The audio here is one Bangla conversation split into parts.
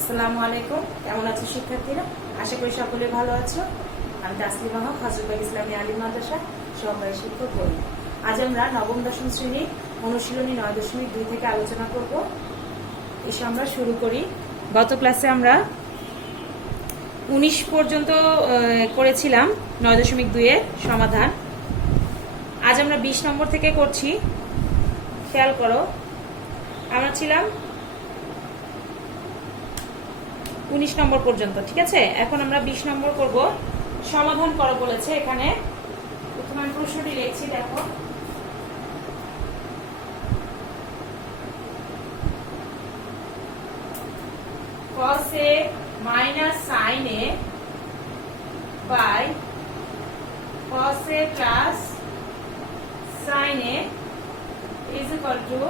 আসসালামু আলাইকুম। কেমন আছো শিক্ষার্থীরা? আশা করি সকলে ভালো আছো। আমি তাসলিমা হক, হযরতবাগ ইসলামী আলিম মাদ্রাসা সহকারী শিক্ষক বলি। আজ আমরা নবম দশম শ্রেণীর অনুশীলনী 9.2 থেকে আলোচনা করব। এসে আমরা শুরু করি। গত ক্লাসে আমরা 19 পর্যন্ত করেছিলাম 9.2 এর সমাধান। আজ আমরা 20 নম্বর থেকে করছি। খেয়াল করো, আমরা ছিলাম 19 নম্বর পর্যন্ত, ঠিক আছে? এখন আমরা 20 নম্বর করব। সমাধান করো বলেছে এখানে। প্রথমে আমি প্রশ্নটি লিখছি, দেখো। cos a minus sin a by cos a plus sin a is equal to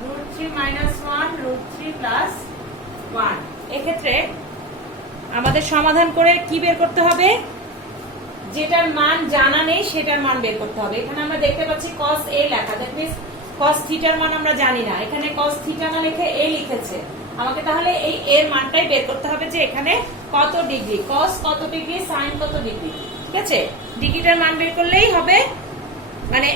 root 3 minus 1 root 3 plus 1। এক্ষেত্রে আমাদের সমাধান করে কি বের করতে হবে? যেটার মান জানা নেই সেটার মান বের করতে হবে। এখানে আমরা দেখতে পাচ্ছি cos a লেখা, দ্যাট মিন্স cos থিটার মান আমরা জানি না। এখানে cos থিটা না লিখে a লিখেছে। আমাকে তাহলে এই এর মানটাই বের করতে হবে যে এখানে কত ডিগ্রি, cos কত ডিগ্রি, sin কত ডিগ্রি, ঠিক আছে? ডিগ্রিটার মান বের করলেই হবে, মানে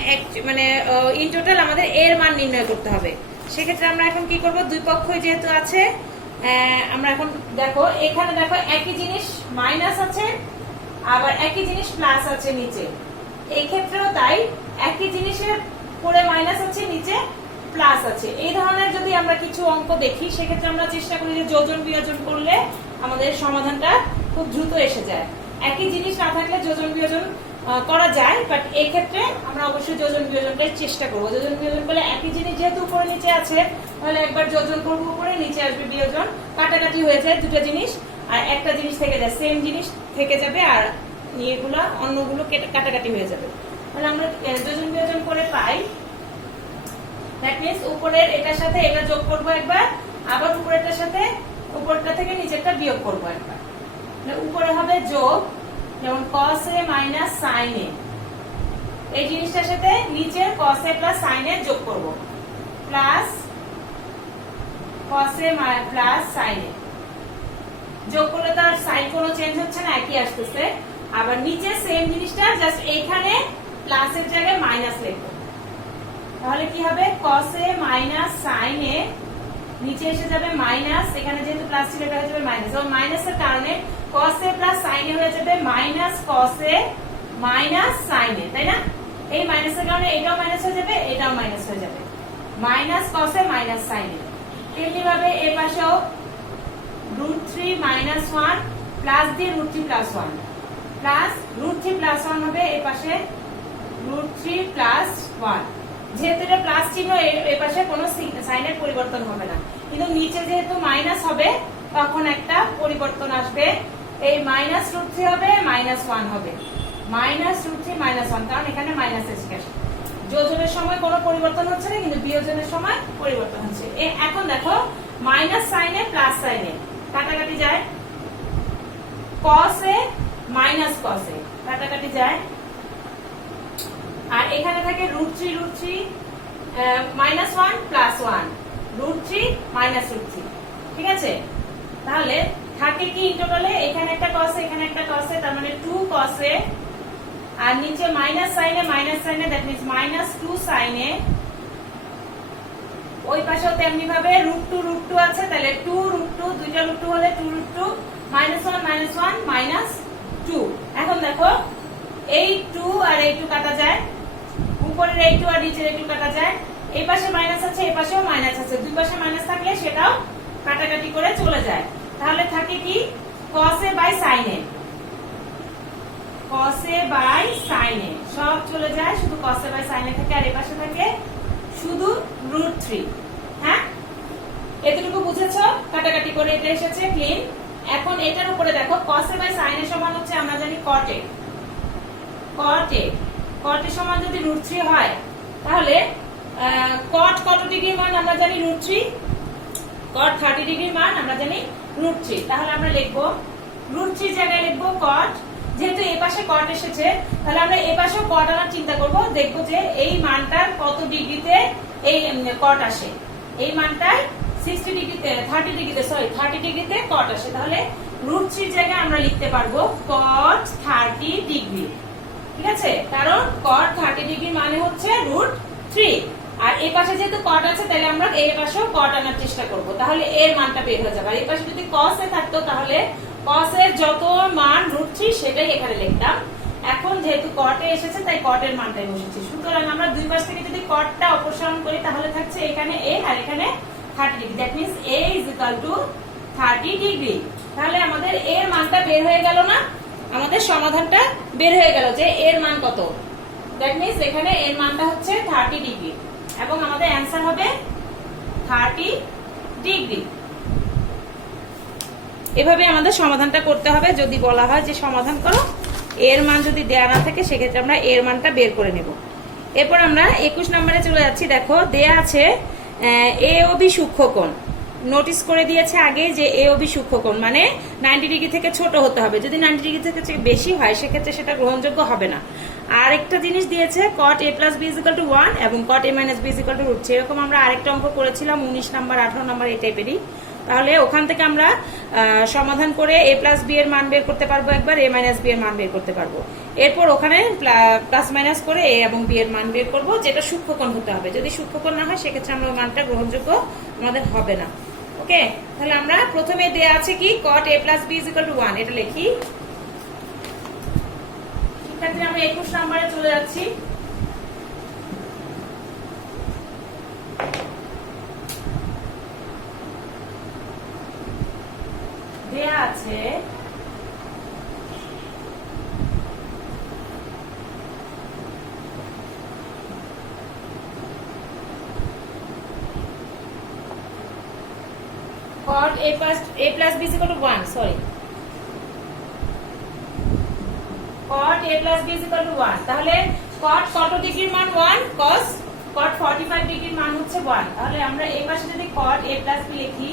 ইন টোটাল আমাদের এর মান নির্ণয় করতে হবে। সেক্ষেত্রে আমরা এখন কি করব? দুই পক্ষই যেহেতু আছে, আমরা এখন দেখো এখানে দেখো একই জিনিস মাইনাস আছে, আবার একই জিনিস প্লাস আছে নিচে। এই ক্ষেত্রেও তাই, একই জিনিসের পরে মাইনাস আছে, নিচে প্লাস আছে। এই ধরনের যদি আমরা কিছু অঙ্ক দেখি, সেক্ষেত্রে আমরা চেষ্টা করি যে যোজন বিয়োজন করলে আমাদের সমাধানটা খুব দ্রুত এসে যায়। একই জিনিস না থাকলে যোজন বিয়োজন করা যায়, বাট এই ক্ষেত্রে আমরা অবশ্যই যোজন বিয়োজনটাই চেষ্টা করবো। যোজন বিয়োজন করলে একই জিনিস যেহেতু উপরে নিচে আছে, তাহলে একবার যোজন করবো, উপরে নিচে আসবে বিয়োজন, কাটাকাটি হয়ে যায় দুটো জিনিস, আর একটা জিনিস থেকে যায়, সেম জিনিস থেকে যাবে, আর এগুলা অন্যগুলো কাটাকাটি হয়ে যাবে। তাহলে আমরা যোজন বিয়োজন করে পাই, দ্যাট মিন্স উপরের এটার সাথে এটা যোগ করবো একবার, আবার উপরেরটার সাথে উপরটা থেকে নিচেরটা বিয়োগ করবো একবার। উপরে হবে যোগ, যেমন cos a minus sin a, এই জিনিসটার সাথে নিচের cos a plus sin a যোগ করব, plus cos a plus sin a যোগ করলে তো আর সাইন কোনো চেঞ্জ হচ্ছে না, একই আসতেছে। আবার নিচে সেম জিনিসটা জাস্ট এইখানে প্লাসের জায়গায় মাইনাস লিখব। তাহলে কি হবে? cos a minus sin a, নিচে এসে যাবে মাইনাস, এখানে যেহেতু প্লাস ছিল এটা হয়ে যাবে মাইনাস, এবং মাইনাসের কারণে cos a plus sin a হয়ে যাবে minus cos a minus sin a, তাই না? এই মাইনাসের কারণে এটাও মাইনাস হয়ে যাবে, এটাও মাইনাস হয়ে যাবে, minus cos a minus sin a। তেমনি ভাবে এর পাশেও √3 minus 1 প্লাস দিয়ে √3 plus 1, প্লাস √3 plus 1 হবে এর পাশে √3 plus 1। যেহেতু এটা প্লাস চিহ্ন, এর পাশে কোনো সাইনের পরিবর্তন হবে না, কিন্তু নিচে যেহেতু মাইনাস হবে তখন একটা পরিবর্তন আসবে। এই মাইনাস √3 হবে মাইনাস 1 হবে, মাইনাস √3 মাইনাস 1, কারণ এখানে মাইনাস এসে গেছে। যোজনের সময় কোনো পরিবর্তন হচ্ছে না, কিন্তু বিয়োজনের সময় পরিবর্তন হচ্ছে। এখন দেখো মাইনাস সাইনে প্লাস সাইনে কাটাকাটি যায়, cos a minus cos a কাটাকাটি যায়, আর এখানে থাকে √3 মাইনাস 1 প্লাস 1, √3 মাইনাস √3, ঠিক আছে? তাহলে থাকে কি টোটালে? এখানে একটা cos a, এখানে একটা cos a, তার মানে 2 cos a, আর নিচে মাইনাস সাইনে that means minus 2 sin a। ওই পাশেও তেমনি ভাবে √2 আছে, তাহলে 2 √2, দুইটা √2 হলে 2 √2, -1 -2। এখন দেখো এই 2 আর এই 2 কাটা যায়, উপরের এই 2 আর নিচের এই 2 কাটা যায়, এই পাশে মাইনাস আছে, এই পাশেও মাইনাস আছে, দুই পাশে মাইনাস থাকলে সেটাও কাটাকাটি করে চলে যায়। তাহলে থাকে কি? cos a by sin a, cos a by sin a সব চলে যায়, শুধু cos a by sin a থাকে, আর এই পাশে থাকে শুধু √3। হ্যাঁ, এতটুকু বুঝেছো? কাটাকাটি করে এটা এসেছে ক্লিন। এখন এটার উপরে দেখো cos a by sin a সমান হচ্ছে আমরা জানি cot a, cot a সমান যদি √3 হয়, তাহলে cot কত ডিগ্রির মান আমরা জানি √3, cot 30 ডিগ্রির মান আমরা জানি √3। তাহলে আমরা লিখবো √3 জায়গায় লিখবো cot, যেহেতু এই পাশে cot এসেছে, তাহলে আমরা এই পাশেও cot আনার চিন্তা করব, দেখবো যে এই মানটার কত ডিগ্রিতে এই cot আসে। এই মানটাই 60 ডিগ্রিতে 30 ডিগ্রিতে সরি 30 ডিগ্রিতে কট আসে, তাহলে √3 এর জায়গায় আমরা লিখতে পারবো cot 30 ডিগ্রি। ঠিক আছে, কারণ cot 30 ডিগ্রি মানে হচ্ছে √3, আর এই পাশে যেহেতু cot আছে তাহলে আমরা এই পাশেও cot আনার চেষ্টা করব, তাহলে এর মানটা বের হয়ে যাবে। আর এই পাশে যদি cos এ থাকতো তাহলে cos এর যত মান √3 সেটাই এখানে লিখতাম। এখন যেহেতু cot এ এসেছে তাই cot এর মানটাই বসেছি। সুতরাং আমরা দুই পাশ থেকে যদি cotটা অপসারণ করি তাহলে থাকছে এখানে a আর এখানে 30 degree. That means a = 30 degree. তাহলে আমাদের এর মানটা বের হয়ে গেল না, আমাদের সমাধানটা বের হয়ে গেল যে এর মান কত। দ্যাট মিন্স এখানে এর মানটা হচ্ছে 30 ডিগ্রি এবং আমাদের অ্যানসার হবে 30 ডিগ্রি। এভাবে আমাদের সমাধানটা করতে হবে। যদি বলা হয় যে সমাধান করো, এর মান যদি দেয়া না থাকে সেক্ষেত্রে আমরা এর মানটা বের করে নেব। এরপর আমরা 21 নম্বরে চলে যাচ্ছি। দেখো দেয়া আছে এ ও বি সূক্ষ্মকোণ। নোটিস করে দিয়েছে আগে যে এ ও বি সূক্ষ্মকোণ মানে 90 ডিগ্রি থেকে ছোট হতে হবে। যদি 90 ডিগ্রি থেকে বেশি হয় সেক্ষেত্রে সেটা গ্রহণযোগ্য হবে না। আর একটা জিনিস দিয়েছে cot a + b = 1 এবং cot a - b = √3। এরকম আমরা আরেকটা অঙ্ক করেছিলাম 19 নাম্বার 18 নাম্বার এই টাইপেরই। তাহলে ওখান থেকে আমরা সমাধান করে a + b এর মান বের করতে পারবো একবার, a - b এর মান বের করতে পারবো। এরপর ওখানে প্লাস মাইনাস করে a এবং b এর মান বের করব, যেটা সূক্ষ্মকোণ হতে হবে। যদি সূক্ষ্মকোণ না হয় সেক্ষেত্রে আমরা মানটা গ্রহণযোগ্য আমাদের হবে না। ওকে, তাহলে আমরা প্রথমে দেয়া আছে কি cot a + b = 1, এটা লিখি। শিক্ষার্থী আমরা 21 নম্বরে চলে যাচ্ছি। দেয়া আছে cot a + b = 1, sorry cot a + b = 1। তাহলে cot কত ডিগ্রির মান 1, cos cot 45 ডিগ্রির মান হচ্ছে 1। তাহলে আমরা এই পাশে যদি cot a + b লিখি,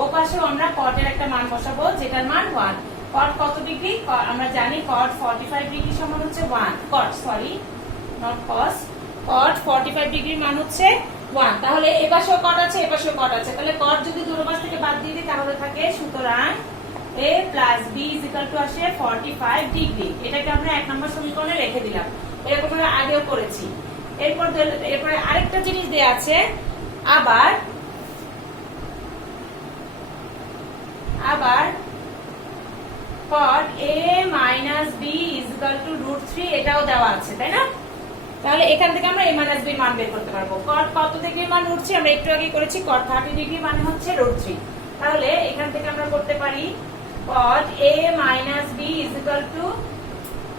ও পাশেও আমরা cot এর একটা মান বসাবো যেটার মান 1। cot কত ডিগ্রি? আমরা জানি cot 45 ডিগ্রি সমান হচ্ছে 1, cot sorry not cos, cot 45 ডিগ্রির মান হচ্ছে 1। তাহলে এই পাশেও cot আছে, এই পাশেও cot আছে, তাহলে cot যদি দুটো পাশ থেকে বাদ দিয়ে দিই তাহলে থাকে, সুতরাং a + b = আসে 45 ডিগ্রি। এটাকে আমরা 1 নম্বর সমীকরণে রেখে দিলাম। এরকম আমরা আগেও করেছি। এরপরে আরেকটা জিনিস দেয়া আছে, আবার cot a - b = √3 এটাও দেওয়া আছে, তাই না? তাহলে এখান থেকে আমরা a - b এর মান বের করতে পারবো। cot কত ডিগ্রির মান √3 আমরা একটু আগে করেছি, cot 30 ডিগ্রি মানে হচ্ছে √3। তাহলে এখান থেকে আমরা করতে পারি cot a - b =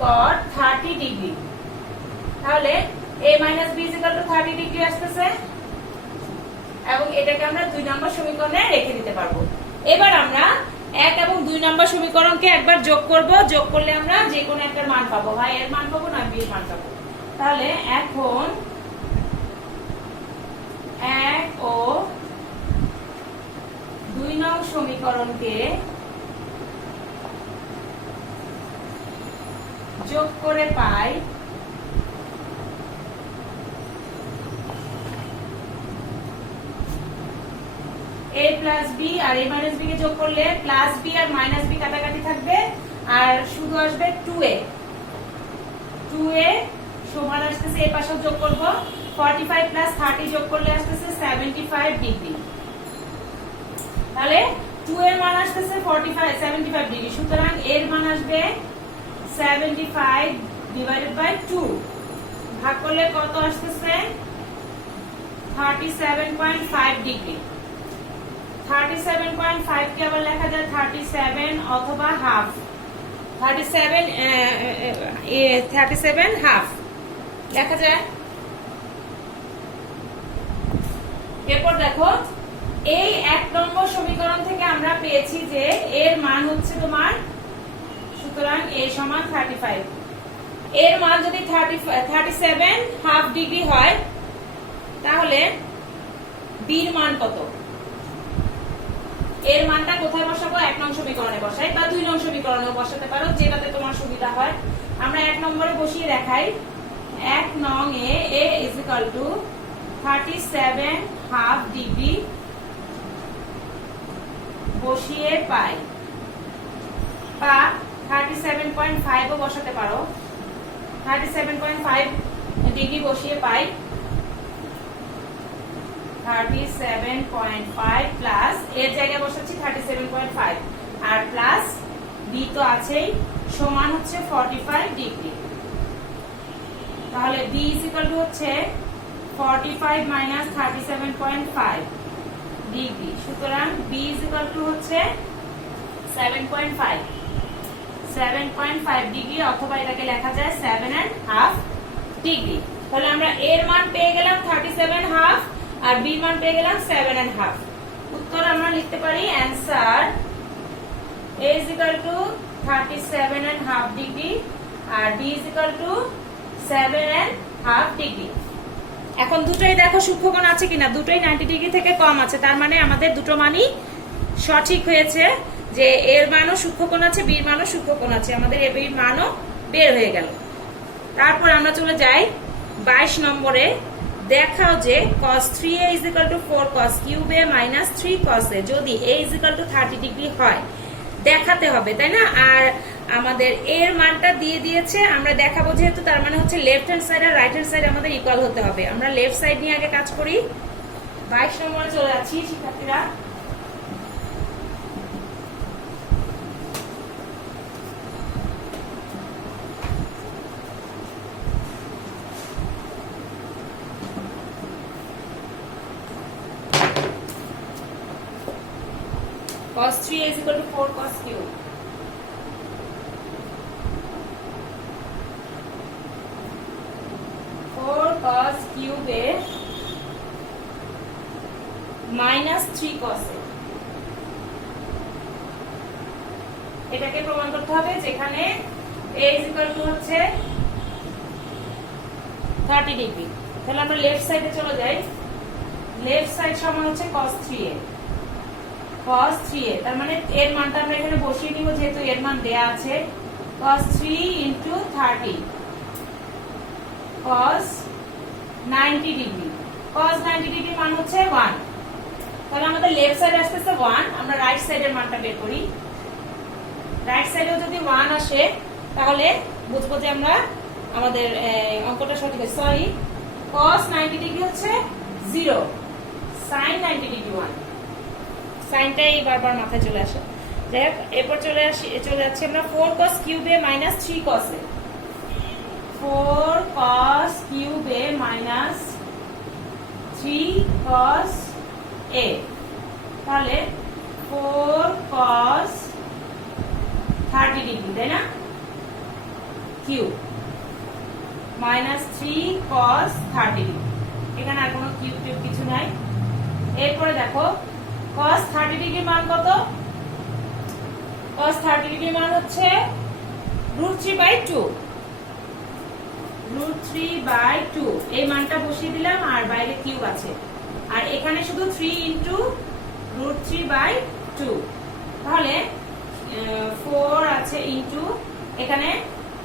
cot 30 degree. তাহলে a - b = 30 ডিগ্রি আসতেছে এবং এটাকে আমরা 2 নম্বর সমীকরণে রেখে দিতে পারবো। এবার আমরা 1 এবং 2 নম্বর সমীকরণকে একবার যোগ করব। যোগ করলে আমরা যে কোনো একটা মান পাবো, হয় এর মান পাবো না b এর মান পাবো। তাহলে এখন 1 ও 2 নং সমীকরণকে যোগ করে পাই a + b, R a - b কে যোগ করলে +b আর -b কাটাকাটি থাকবে আর শুধু আসবে 2a। 2a সমান আসতেছে, এই পাশেও যোগ করব 45 + 30 যোগ করলে আসতেছে 75 ডিগ্রি। তাহলে 2 এর মান আসতেছে 75 ডিগ্রি, সুতরাং এর মান আসবে 75 / 2। ভাগ করলে কত আসতেছে 37.5 ডিগ্রি। 37.5 কে আবার লেখা যায় 37 অথবা হাফ। 37 হাফ লেখা যায়। এরপর দেখো এই 1 নম্বর সমীকরণ থেকে আমরা পেয়েছি যে এর মান হচ্ছে তোমার, সুতরাং a = 35। এর মান যদি 37 হাফ ডিগ্রি হয় তাহলে b এর মান কত? এর মানটা কোথায় বসাবো? 1 নং সমীকরণে বসাই বা 2 নং সমীকরণেও বসাতে পারো, যেটাতে তোমার সুবিধা হয়। আমরা 1 নম্বরে বসিয়ে দেখাই। 1 নং এ a = 37 হাফ ডিগ্রি বসিয়ে পাই, বা 37.5 ও বসাতে পারো, 37.5 ডিগ্রি বসিয়ে পাই 37.5 প্লাস এর জায়গায় বসাচ্ছি 37.5 আর প্লাস বি তো আছেই, সমান হচ্ছে 45 ডিগ্রি। তাহলে বি ইজ ইকুয়াল টু হচ্ছে 45 মাইনাস 37.5 ডিগ্রি। সুতরাং বি ইজ ইকুয়াল টু হচ্ছে 7.5 ডিগ্রি, অথবা এটাকে লেখা যায় 7.5 ডিগ্রি। তাহলে আমরা এর মান পেয়ে গেলাম 37.5 আর বি মান পেয়ে গেলাম 7.5। উত্তর আমরা লিখতে পারি answer A is equal to 37.5 degree আর B is equal to 7.5 degree. এখন দুটোই দেখো সূক্ষ্মকোণ আছে কিনা, দুটোই 90 ডিগ্রি থেকে কম আছে, তার মানে আমাদের দুটো মানই সঠিক হয়েছে, যে এর মানও সূক্ষ্মকোণ আছে, বির মানও সূক্ষ্মকোণ আছে, আমাদের এ বির মানও বের হয়ে গেল। তারপর আমরা চলে যাই 22 নম্বরে। দেখাও যে cos 3a is equal to 4 cos cube a minus 3 cos a যদি a is equal to 30 degree হয় দেখাতে হবে, তাই না? আর আমাদের এর মানটা দিয়ে দিয়েছে, আমরা দেখাবো যেহেতু, তার মানে হচ্ছে লেফট হ্যান্ড সাইড আর রাইট হ্যান্ড সাইড আমাদের ইকুয়াল হতে হবে। আমরা লেফট সাইড নিয়ে আগে কাজ করি। 22 নম্বরে চলে যাচ্ছি শিক্ষার্থীরা। cos 3a is equal to 4 cos cube. cos cube a minus 3 cos a, এটাকে প্রমাণ করতে হবে যেখানে a is equal to হচ্ছে 30 ডিগ্রি। তাহলে আমরা লেফট সাইডে চলে যাই। লেফট সাইড সমান হচ্ছে cos 3a, cos 3a, তার মানে এর মানটা আমরা এখানে বসিয়ে নিব যেহেতু এর মান দেয়া আছে। cos 3 into 30 cos 90 degree, cos 90 degree মান হচ্ছে 1। তাহলে আমাদের লেফট সাইড আসতেছে 1, আমরা রাইট সাইডের মানটা বের করি। রাইট সাইডেও যদি 1 আসে তাহলে বুঝবো যে আমরা আমাদের অঙ্কটা সঠিক। সরি, cos 90 ডিগ্রি হচ্ছে 0, sin 90 ডিগ্রি 1। সাইনটাই বারবার মাথায় চলে আসে। যাই হোক, এরপর চলে যাচ্ছি আমরা 4 cos cube a minus 3 cos a, 4 cos cube a minus 3 cos a। তাহলে 4 cos 30 ডিগ্রি, তাই না, কিউব মাইনাস 3 cos 30 ডিগ্রি। এখানে আর কোনো কিউব টিউব কিছু নাই। এরপরে দেখো cos 30 ডিগ্রি মান কত? cos 30 ডিগ্রি মান হচ্ছে √3/2, √3/2। এই মানটা বসিয়ে দিলাম আর বাইরে কিউব আছে, আর এখানে শুধু 3 into √3/2। তাহলে 4 আছে ইনটু এখানে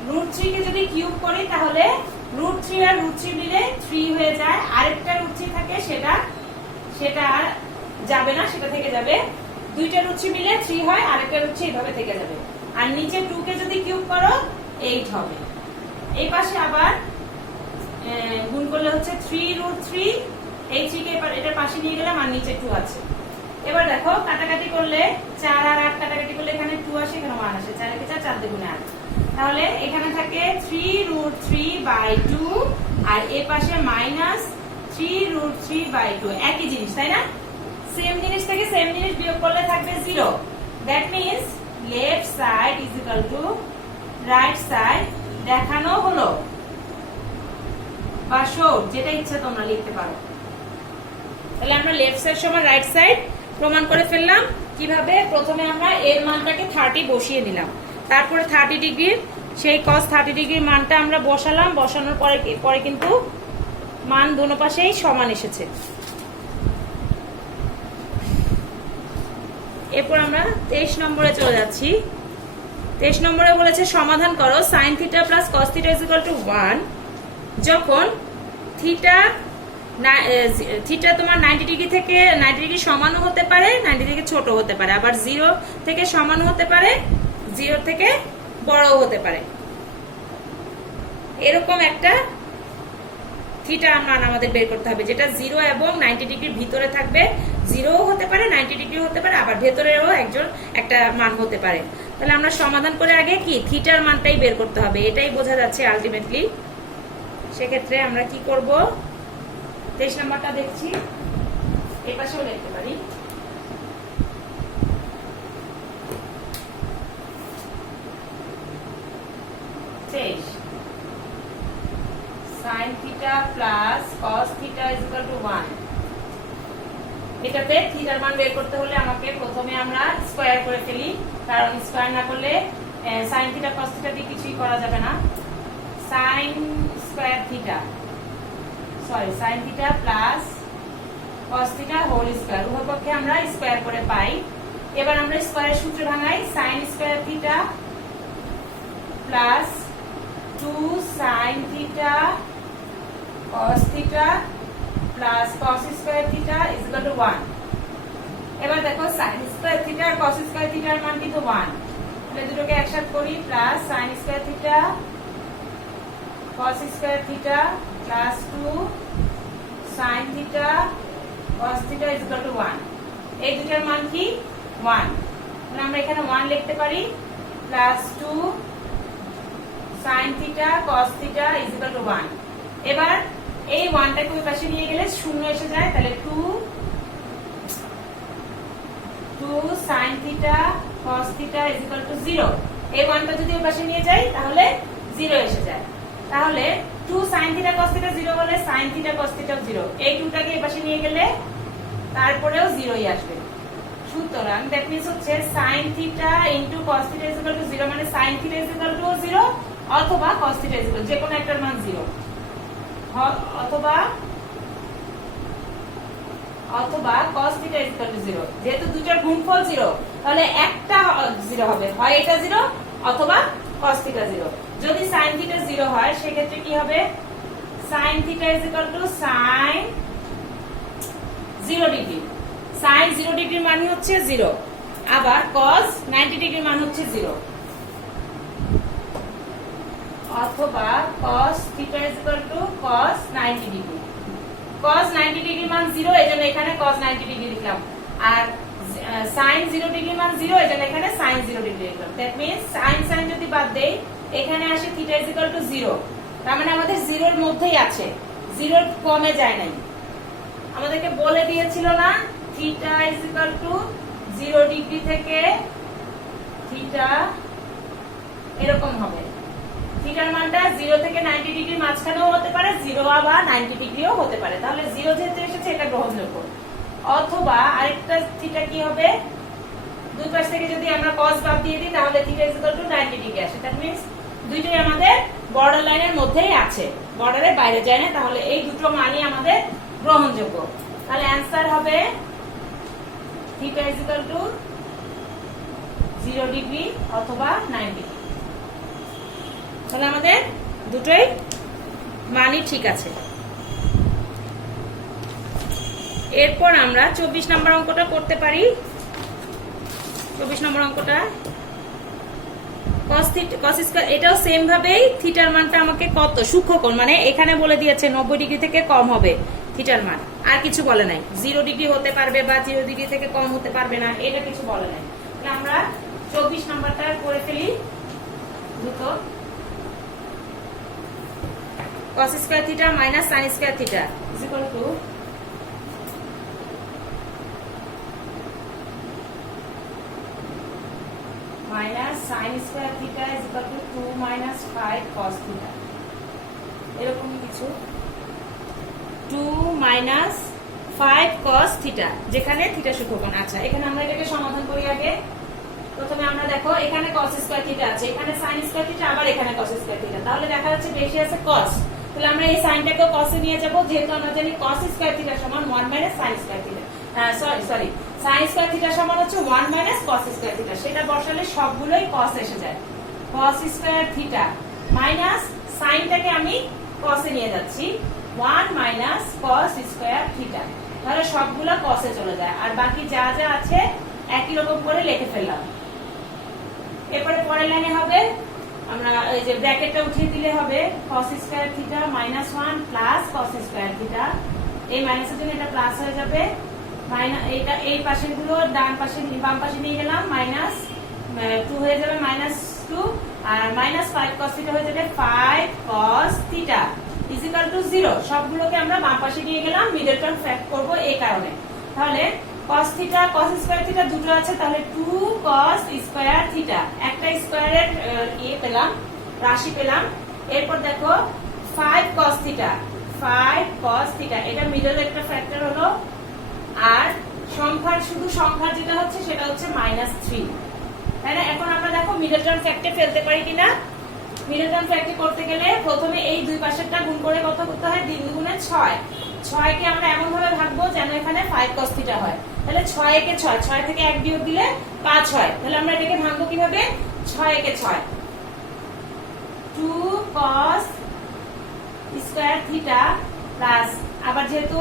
√3 কে যদি কিউব করি তাহলে √3 আর √3 মিলে 3 হয়ে যায়। আরেকটা √3 থাকে, সেটা যাবে না, সেটা থেকে যাবে। দুইটা √3 মিলে 3 হয়, আরেকটা √3 এইভাবে থেকে যাবে। আর নিচে 2 কে যদি কিউব করো 8 হবে। এই পাশে আবার গুণ করলে হচ্ছে 3√3, এই 3 কে এটার পাশে নিয়ে গেলাম আর নিচে 2 আছে। এবার দেখো কাটাকাটি করলে 4 আর 8 কাটাকাটি করলে এখানে 2 আসে, এখানে 1 আসে। 4 কে 4, 4 দুগুণে 8। তাহলে এখানে থাকে 3√3/2 আর এই পাশে মাইনাস 3√3/2। একই জিনিস, তাই না? সেম জিনিস থেকে সেম জিনিস বিয়োগ করলে থাকবে 0। That means left side is equal to right side দেখানো হলো, বা শোড, যেটা ইচ্ছা তোমরা লিখতে পারো। তাহলে আমরা লেফট সাইড সমান রাইট সাইড প্রমাণ করে ফেললাম। কিভাবে? প্রথমে আমরা এর মানটাকে 30 বসিয়ে নিলাম, তারপরে 30 ডিগ্রির সেই cos 30 ডিগ্রির মানটা আমরা বসালাম। বসানোর পরে কিন্তু মান দুনো পাশেই সমান এসেছে। এরপর আমরা 23 নম্বরে চলে যাচ্ছি। 23 নম্বরে বলেছে সমাধান করো sin θ plus cos θ is equal to 1 যখন θ থিটা তোমার 90 ডিগ্রি থেকে 90 ডিগ্রি সমানও হতে পারে, 90 থেকে ছোট হতে পারে, আবার 0 থেকে সমানও হতে পারে, 0 থেকে বড়ও হতে পারে। এরকম একটা থিটার মান আমাদের বের করতে হবে, যেটা 0 এবং 90 ডিগ্রির ভিতরে থাকবে। 0ও হতে পারে, 90 ডিগ্রি হতে পারে, আবার ভেতরেও একটা মান হতে পারে। তাহলে আমরা সমাধান করে আগে কি থিটার মানটাই বের করতে হবে, এটাই বোঝা যাচ্ছে আলটিমেটলি। সেক্ষেত্রে আমরা কি করব, 23 নম্বরটা দেখছি, এই পাশেও লিখতে পারি। sin theta plus cos theta is equal to 1। এটাতে থিটার মান বের করতে হলে আমাকে প্রথমে আমরা স্কয়ার করে ফেলি, কারণ স্কয়ার না করলে sin theta cos theta দিয়ে কিছুই করা যাবে না। sin theta plus cos theta whole square, উভয় পক্ষে আমরা স্কয়ার করে পাই। এবার আমরা স্কয়ারের সূত্র ভাঙাই, sin square theta plus 2 sin theta cos theta plus cos square theta is equal to 1। এবার দেখো sin square theta আর cos square theta এর মান কিন্তু 1, তাহলে দুটোকে একসাথে করি, plus sin square theta cos square theta plus 2 sin theta cos theta is equal to 1। এই দুটোর মান কি 1, তাহলে আমরা এখানে 1 লিখতে পারি, plus 2 sin theta cos theta is equal to 1। এবার এই 1টাকে ওই পাশে নিয়ে গেলে শূন্য এসে যায়, তাহলে 2 sin theta cos theta is equal to 0। এই 1টা যদি ওই পাশে নিয়ে যাই তাহলে 0 এসে যায়, তাহলে 2 sin theta cos theta 0 হলে sin theta cos theta 0, এই 2টাকে এই পাশে নিয়ে গেলে তারপরেও 0ই আসবে। সুতরাং দ্যাট মিন্স হচ্ছে sin theta into cos theta is equal to 0, মানে sin theta is equal to 0 অথবা cos theta is equal, যে কোনো একটার মান 0, অথবা cos theta is equal to 0। যেহেতু দুটোর গুণফল 0, তাহলে একটা 0 হবে, হয় এটা 0 অথবা cos theta 0। যদি sin theta 0 হয় সেক্ষেত্রে কি হবে, sin theta is equal to sin 0 degree. sin 0 ডিগ্রির মান হচ্ছে 0, আবার cos 90 ডিগ্রির মান হচ্ছে 0, অথবা cos theta is equal to cos 90 degree. cos 90 ডিগ্রির মান 0, এজন্য এখানে cos 90 ডিগ্রি লিখলাম, আর sin 0 ডিগ্রির মান 0, এজন্য এখানে sin 0 ডিগ্রি লিখলাম। দ্যাট মিন্স sin যদি বাদ দেই এখানে আসে theta is equal to 0, তার মানে আমাদের 0 এর মধ্যেই আছে, 0 কমে যায় নাই। আমাদেরকে বলে দিয়েছিল না theta is equal to 0 degree থেকে theta এরকম হবে। থিটার মানটা 0 থেকে 90 ডিগ্রির মাঝখানেও হতে পারে, 0 আবার 90 ডিগ্রিও হতে পারে, তাহলে 0 যেহেতু এসেছে এটা গ্রহণযোগ্য। অথবা আরেকটা থিটা কি হবে, দুই পাশ থেকে যদি আমরা cos বাদ দিয়ে দিই তাহলে theta is equal to 90 degree আসে। দ্যাট মিন্স দুইটাই আমাদের বর্ডার লাইনের মধ্যেই আছে, বর্ডারের বাইরে যায় না, তাহলে এই দুটো মানই আমাদের গ্রহণযোগ্য। তাহলে অ্যানসার হবে theta is equal to 0 degree অথবা 90 ডিগ্রি। তাহলে আমাদের দুটোই মানই ঠিক আছে। এরপর আমরা 24 নম্বর অঙ্কটা করতে পারি। 24 নম্বর অঙ্কটা cos স্কয়ার, এটাও সেম ভাবেই থিটার মানটা আমাকে কত সূক্ষ্মকোণ, মানে এখানে বলে দিয়েছে 90 ডিগ্রি থেকে কম হবে থিটার মান, আর কিছু বলে নাই। 0 ডিগ্রি হতে পারবে বা 0 ডিগ্রি থেকে কম হতে পারবে না, এটা কিছু বলে নাই। তাহলে আমরা 24 নম্বরটা করে ফেলি দ্রুত। cos square theta minus sin square theta is equal to minus sin square theta is equal to 2 minus 5 cos theta, এরকম কিছু। 2 minus 5 cos থিটা, যেখানে থিটা সূক্ষ্মকোণ। আচ্ছা, এখানে আমরা এটাকে সমাধান করি আগে। প্রথমে আমরা দেখো এখানে cos স্কয়ার থিটা আছে, এখানে sin স্কয়ার থিটা, আবার এখানে cos স্কয়ার থিটা, তাহলে দেখা যাচ্ছে বেশি আছে cos, তাহলে আমরা এই সাইনটাকে cos এ নিয়ে যাব, যেহেতু আমরা জানি cos স্কয়ার থিটা সমান 1 minus sin square theta, sorry sin square theta সমান হচ্ছে 1 minus cos স্কয়ার থিটা, সেটা বসালে সবগুলোই cos এসে যায়। cos স্কয়ার থিটা মাইনাস সাইনটাকে আমি cos এ নিয়ে যাচ্ছি, 1 মাইনাস cos স্কয়ার থিটা। তাহলে সবগুলো cos-এ চলে যায়, আর বাকি যা যা আছে একই রকম করে লিখে ফেললাম। এরপরে পরের লাইনে হবে আমরা এই যে ব্র্যাকেটটা উঠিয়ে দিলে হবে cos square theta minus 1 plus cos square theta. এই মাইনাসের জন্য এটা প্লাস হয়ে যাবে, এটা এই পাশের গুলো ডান পাশে বাম পাশে নিয়ে গেলাম, মাইনাস 2 হয়ে যাবে মাইনাস 2, আর মাইনাস 5 cos থিটা হয়ে যাবে 5 cos theta is equal to 0। সবগুলোকে আমরা বাম পাশে নিয়ে গেলাম, মিডল টার্ম ফ্যাক্ট করব এই কারণে। তাহলে cos theta cos square theta দুটো আছে, তাহলে 2 cos স্কয়ার থিটা, একটা স্কয়ারের পেলাম, রাশি পেলাম। এরপর দেখো 5 cos থিটা, 5 cos থিটা, এটা মিডল একটা ফ্যাক্টর হলো। আর সংখ্যার শুধু সংখ্যার যেটা হচ্ছে সেটা হচ্ছে -3, তাই না? এখন আমরা দেখো মিডল টার্ম ফ্যাক্টরে ফেলতে পারি কিনা। মিডল টার্ম ফ্যাক্টর করতে গেলে প্রথমে এই দুই পাশেরটা গুণ করে কত করতে হয়, 3 গুণে 6। 6 কে আমরা এমন ভাবে ভাগবো যেন এখানে 5 cos থিটা হয়। তাহলে 6 একে 6, 6 থেকে 1 বিয়োগ দিলে 5 হয়। তাহলে আমরা এটাকে ভাঙবো কিভাবে, 6 একে 6, 2 cos স্কয়ার থিটা প্লাস, আবার যেহেতু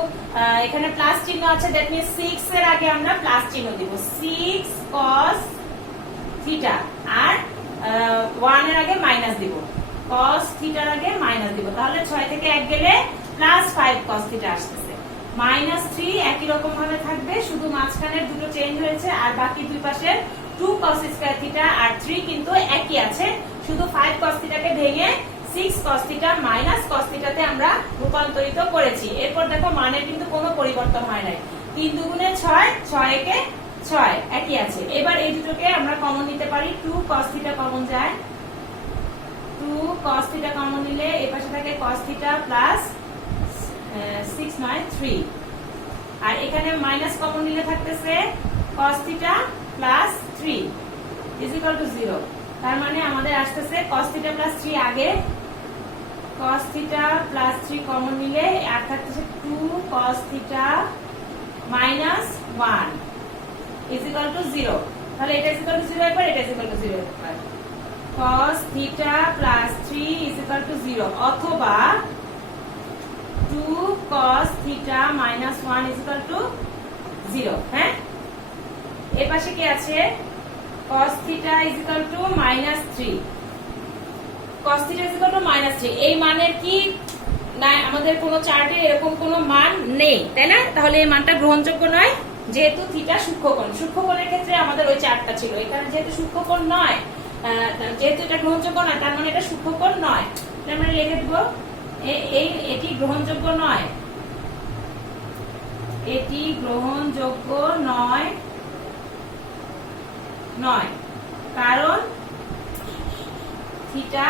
এখানে প্লাস চিহ্ন আছে দ্যাট মিন্স 6 এর আগে আমরা প্লাস চিহ্ন দিব, 6 cos থিটা, আর 1 এর আগে মাইনাস দিব, cos থিটার আগে মাইনাস দিব। তাহলে 6 থেকে 1 গেলে প্লাস 5 cos থিটা আসতেছে, -3 একই রকম ভাবে থাকবে, শুধু মাঝখানের দুটো চেঞ্জ হয়েছে, আর বাকি দুই পাশে 2 cos স্কয়ার থিটা আর 3 কিন্তু একই আছে, শুধু 5 cos থিটাকে ভেঙে 6 cos থিটা মাইনাস cos থিটাতে আমরা রূপান্তরিত করেছি। এরপর দেখো মানের কিন্তু কোনো পরিবর্তন হয় নাই, 3 দুগুণে 6, 6 একে 6 একই আছে। এবার এই দুটোকে আমরা কমন নিতে পারি, 2 cos থিটা কমন যায়, 2 cos থিটা কমন নিলে এই পাশে থাকে cos থিটা প্লাস 6 9 3, আর এখানে মাইনাস কমন নিলে থাকতেছে cos theta plus 3 is equal to 0। তার মানে আমাদের আসতেছে cos থিটা প্লাস 3 আগে, cos থিটা প্লাস 3 কমন নিলে আর থাকতেছে 2 cos theta minus 1 is equal to 0। তাহলে এটা ইজ ইকুয়াল টু 0 একবার, এটা ইজ ইকুয়াল টু 0 একবার, cos theta plus 3 is equal to 0, অথবা 2 cos theta minus 1 is equal to 0। হ্যাঁ, এর পাশে কি আছে, cos theta is equal to -3, cos theta is equal to -3। এই মানের কি না আমাদের কোনো চার্টে এরকম কোনো মান নেই, তাই না? তাহলে এই মানটা গ্রহণযোগ্য নয়, যেহেতু থিটা সূক্ষ্মকোণ। সূক্ষ্মকোণের ক্ষেত্রে আমাদের ওই চার্টটা ছিল, এখানে যেহেতু সূক্ষ্মকোণ নয়, যেহেতু এটা গ্রহণযোগ্য নয়, তার মানে এটা সূক্ষ্মকোণ নয়। আমরা লিখে দেব এটি গ্রহণযোগ্য নয়, এটি গ্রহণযোগ্য নয়, কারণ থিটা